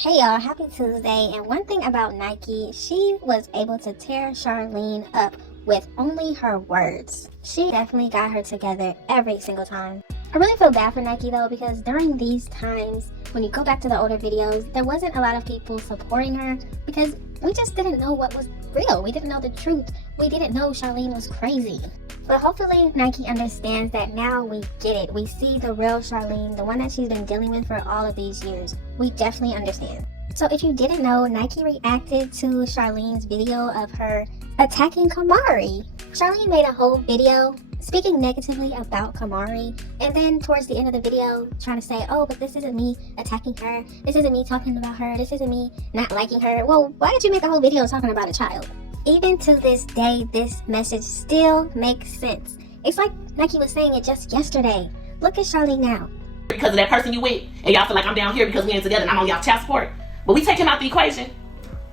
Hey y'all, happy Tuesday. And one thing about Nikee, she was able to tear Charlene up with only her words. She definitely got her together every single time. I really feel bad for Nikee though, because during these times, when you go back to the older videos, there wasn't a lot of people supporting her because we just didn't know what was real. We didn't know the truth. We didn't know Charlene was crazy. But hopefully Nikee understands that now. We get it. We see the real Charlene, the one that she's been dealing with for all of these years. We definitely understand. So if you didn't know, Nikee reacted to Charlene's video of her attacking Kamari. Charlene made a whole video speaking negatively about Kamari, and then towards the end of the video trying to say, oh, but this isn't me attacking her, this isn't me talking about her, this isn't me not liking her. Well, why did you make a whole video talking about a child? Even to this day, this message still makes sense. It's like Nikee was saying it just yesterday. Look at Charlene now. Because of that person you with, and y'all feel like I'm down here because we ain't together and I'm on y'all child support. But we take him out the equation,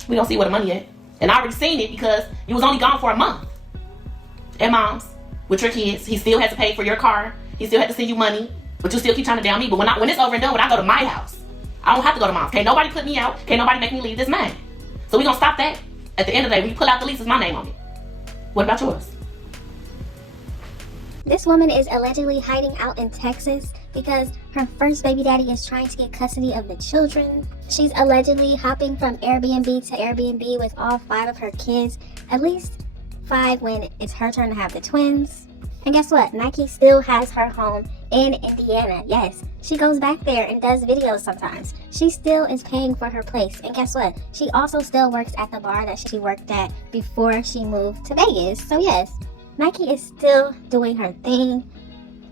we don't see where the money at. And I already seen it because you was only gone for a month. At mom's, with your kids, he still had to pay for your car. He still had to send you money, but you still keep trying to down me. But when it's over and done with, I go to my house. I don't have to go to mom's. Can't nobody put me out. Can't nobody make me leave this man. So we gonna stop that. At the end of the day, when you pull out the lease, it's my name on it. What about yours? This woman is allegedly hiding out in Texas because her first baby daddy is trying to get custody of the children. She's allegedly hopping from Airbnb to Airbnb with all 5 of her kids, at least 5 when it's her turn to have the twins. And guess what? Nikee still has her home in Indiana. Yes, she goes back there and does videos sometimes. She still is paying for her place. And guess what? She also still works at the bar that she worked at before she moved to Vegas. So yes, Nikee is still doing her thing.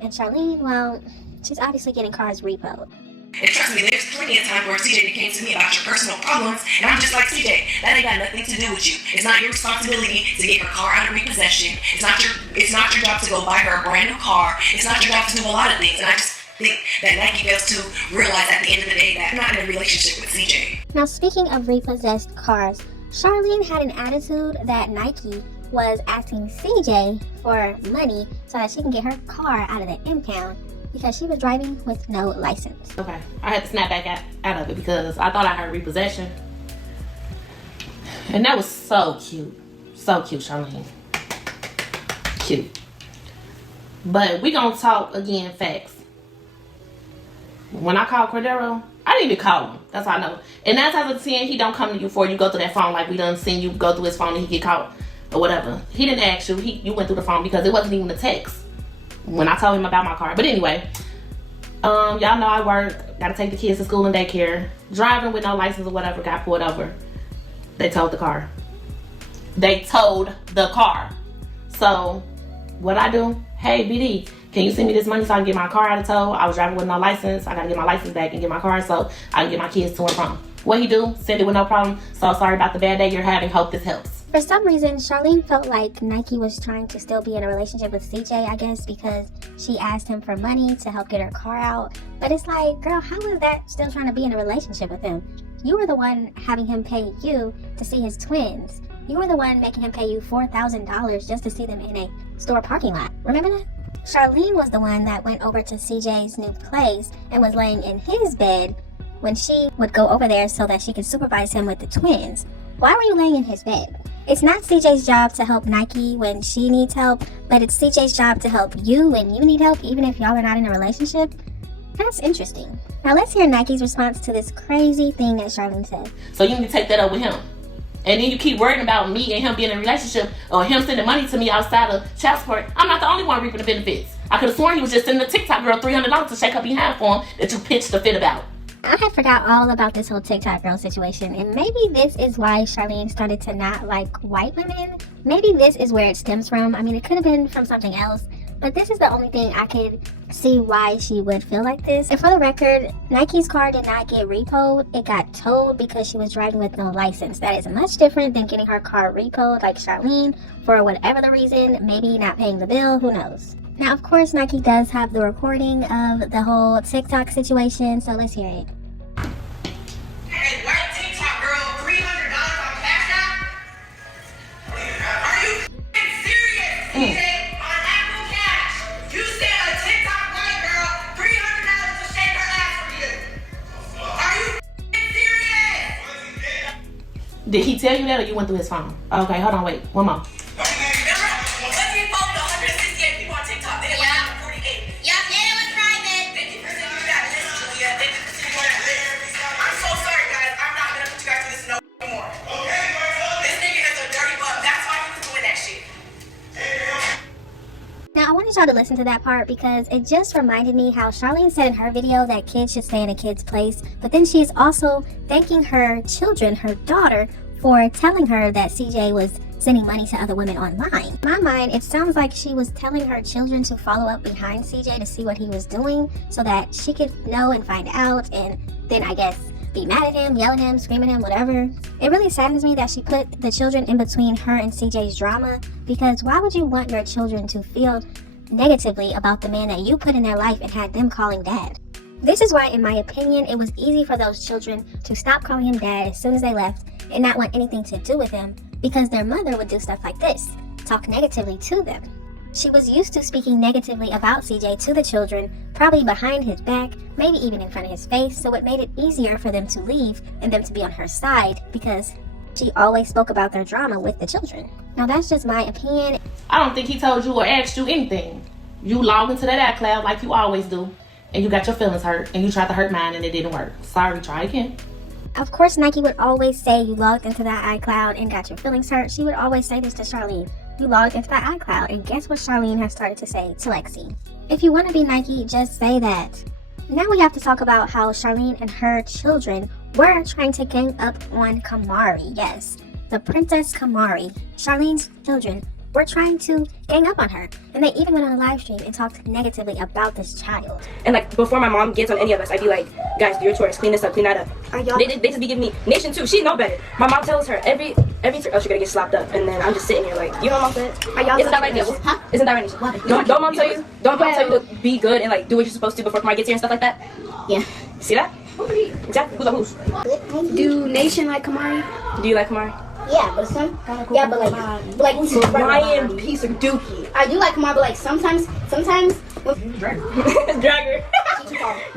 And Charlene, well, she's obviously getting cars repoed. And trust me, there's plenty of time where CJ came to me about your personal problems, and I'm just like, CJ, that ain't got nothing to do with you. It's not your responsibility to get her car out of repossession. It's not your job to go buy her a brand new car. It's not your job to do a lot of things. And I just think that Nikee fails to realize at the end of the day that I'm not in a relationship with CJ. Now, speaking of repossessed cars, Charlene had an attitude that Nikee was asking CJ for money so that she can get her car out of the impound because she was driving with no license. Okay, I had to snap back out of it because I thought I heard repossession. And that was so cute. So cute, Charlene. Cute. But we gonna talk again facts. When I called Cordero, I didn't even call him. That's how I know. And 9 times out of 10, he don't come to you for you go through that phone like we done seen you go through his phone and he get caught or whatever. He didn't ask you. You went through the phone because it wasn't even a text when I told him about my car. But anyway, y'all know I work, gotta take the kids to school and daycare. Driving with no license or whatever, got pulled over. They towed the car. So what I do? Hey BD, can you send me this money so I can get my car out of tow? I was driving with no license. I gotta get my license back and get my car so I can get my kids to and from. What he do? Send it with no problem. So sorry about the bad day you're having. Hope this helps. For some reason, Charlene felt like Nikee was trying to still be in a relationship with CJ, I guess, because she asked him for money to help get her car out. But it's like, girl, how is that still trying to be in a relationship with him? You were the one having him pay you to see his twins. You were the one making him pay you $4,000 just to see them in a store parking lot. Remember that? Charlene was the one that went over to CJ's new place and was laying in his bed when she would go over there so that she could supervise him with the twins. Why were you laying in his bed? It's not CJ's job to help Nikee when she needs help, but it's CJ's job to help you when you need help, even if y'all are not in a relationship. That's interesting. Now let's hear Nikee's response to this crazy thing that Charlene said. So you need to take that up with him. And then you keep worrying about me and him being in a relationship or him sending money to me outside of child support. I'm not the only one reaping the benefits. I could have sworn he was just sending the TikTok girl $300 to shake up behind for him that you pitched a fit about. I had forgot all about this whole TikTok girl situation, and maybe this is why Charlene started to not like white women. Maybe this is where it stems from. I mean, it could have been from something else, but this is the only thing I could see why she would feel like this. And for the record, Nikee's car did not get repoed. It got towed because she was driving with no license. That is much different than getting her car repoed like Charlene for whatever the reason, maybe not paying the bill, who knows. Now, of course, Nikee does have the recording of the whole TikTok situation, so let's hear it. Hey, white TikTok girl, $300 on Cash App? Are you serious? CJ, on Apple Cash, you sent a TikTok white girl $300 to shake her ass for you. Are you serious? Did he tell you that or you went through his phone? Okay, hold on, wait. One more. Now, I wanted y'all to listen to that part because it just reminded me how Charlene said in her video that kids should stay in a kid's place, but then she's also thanking her children, her daughter, for telling her that CJ was sending money to other women online. In my mind, it sounds like she was telling her children to follow up behind CJ to see what he was doing so that she could know and find out and then, I guess, be mad at him, yell at him, scream at him, whatever. It really saddens me that she put the children in between her and CJ's drama, because why would you want your children to feel negatively about the man that you put in their life and had them calling dad? This is why, in my opinion, it was easy for those children to stop calling him dad as soon as they left and not want anything to do with him, because their mother would do stuff like this, talk negatively to them. She was used to speaking negatively about CJ to the children, probably behind his back, maybe even in front of his face, so it made it easier for them to leave and them to be on her side because she always spoke about their drama with the children. Now, that's just my opinion. I don't think he told you or asked you anything. You logged into that iCloud like you always do, and you got your feelings hurt, and you tried to hurt mine and it didn't work. Sorry, try again. Of course, Nikee would always say you logged into that iCloud and got your feelings hurt. She would always say this to Charlene. You logged into that iCloud, and guess what Charlene has started to say to Lexi? If you want to be Nikee, just say that. Now we have to talk about how Charlene and her children were trying to gang up on Kamari. Yes, the Princess Kamari. Charlene's children were trying to gang up on her, and they even went on a live stream and talked negatively about this child. And like before my mom gets on any of us, I'd be like, guys, do your chores, clean this up, clean that up. They just be giving me Nation too. She know better. My mom tells her every else you're gonna get slapped up, and then I'm just sitting here like, you know what mom said? Isn't that right, Nation? Huh? Isn't that right, Nation? Don't mom tell you? Don't mom tell you to be good and like do what you're supposed to before Kamari gets here and stuff like that? Yeah. See that? Exactly. Who's? Do Nation like Kamari? Do you like Kamari? Yeah, but Ryan piece of dookie. I do like Kamari, but like sometimes Drag her.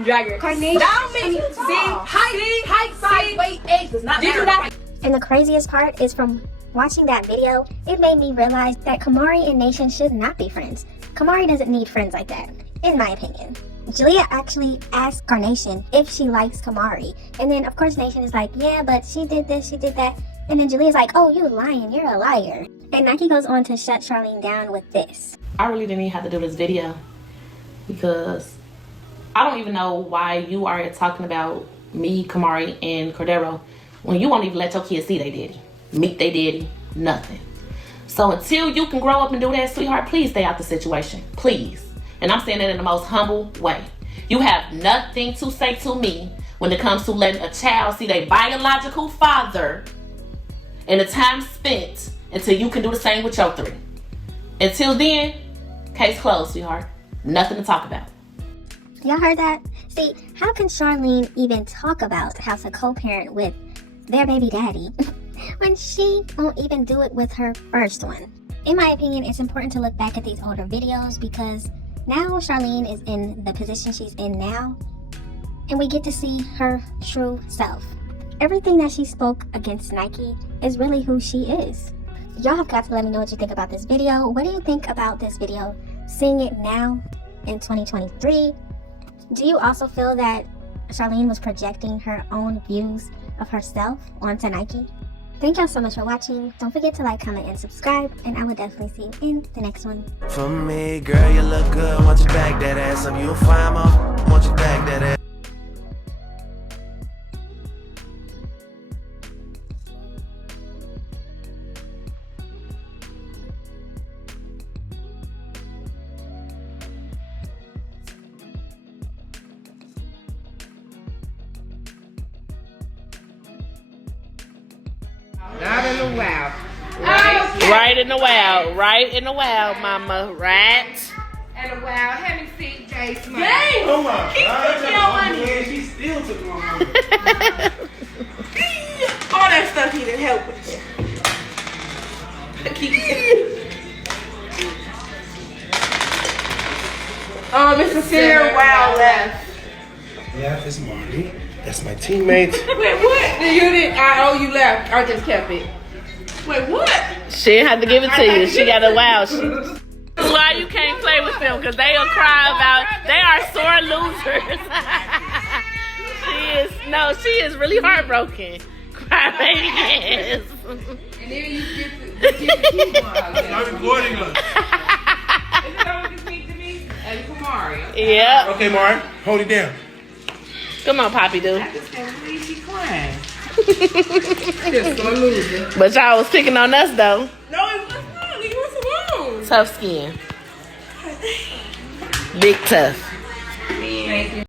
Drag her. Carnation. Height, size, weight, age does not matter. And the craziest part is, from watching that video, it made me realize that Kamari and Nation should not be friends. Kamari doesn't need friends like that, in my opinion. Julia actually asked Carnation if she likes Kamari. And then, of course, Nation is like, yeah, but she did this, she did that. And then Julia's like, oh, you lying, you're a liar. And Nikee goes on to shut Charlene down with this. I really didn't even have to do this video because I don't even know why you are talking about me, Kamari, and Cordero when you won't even let your kids see they daddy, meet they daddy, nothing. So until you can grow up and do that, sweetheart, please stay out the situation, please. And I'm saying that in the most humble way. You have nothing to say to me when it comes to letting a child see their biological father and the time spent until you can do the same with your three. Until then, case closed, sweetheart. Nothing to talk about. Y'all heard that? See, how can Charlene even talk about how to co-parent with their baby daddy when she won't even do it with her first one? In my opinion, it's important to look back at these older videos because now Charlene is in the position she's in now, and we get to see her true self. Everything that she spoke against Nikee is really who she is. Y'all have got to let me know what you think about this video. What do you think about this video? Seeing it now in 2023, do you also feel that Charlene was projecting her own views of herself onto Nikee? Thank y'all so much for watching. Don't forget to like, comment, and subscribe, and I will definitely see you in the next one. For me, girl, you look good. Want you back that ass up. You'll find my. Want you back that ass. Not in the wow. Right in the wow, right in the wow, mama, right? And a wow. Let me see Jay's money. Oh my God. She still took my money. All that stuff he didn't help with. Mr. Sarah Wow left. Yeah, it's Marty. That's my teammate. Wait, what? You didn't. You left. I just kept it. Wait, what? She didn't have to give it to you. She got a wow. That's why you can't play with them, because they'll cry about, they are sore losers. She is really heartbroken. Crybaby is. And then you get the key. I'm recording us. Is it over to speak to me? Hey, Kamari. Yep. Okay, Mari, hold it down. Come on, Poppy, dude. I just can't believe she crying. Just so loser. But y'all was picking on us, though. No, it was not. Nigga, what's wrong? Tough skin. Big tough. Thank you.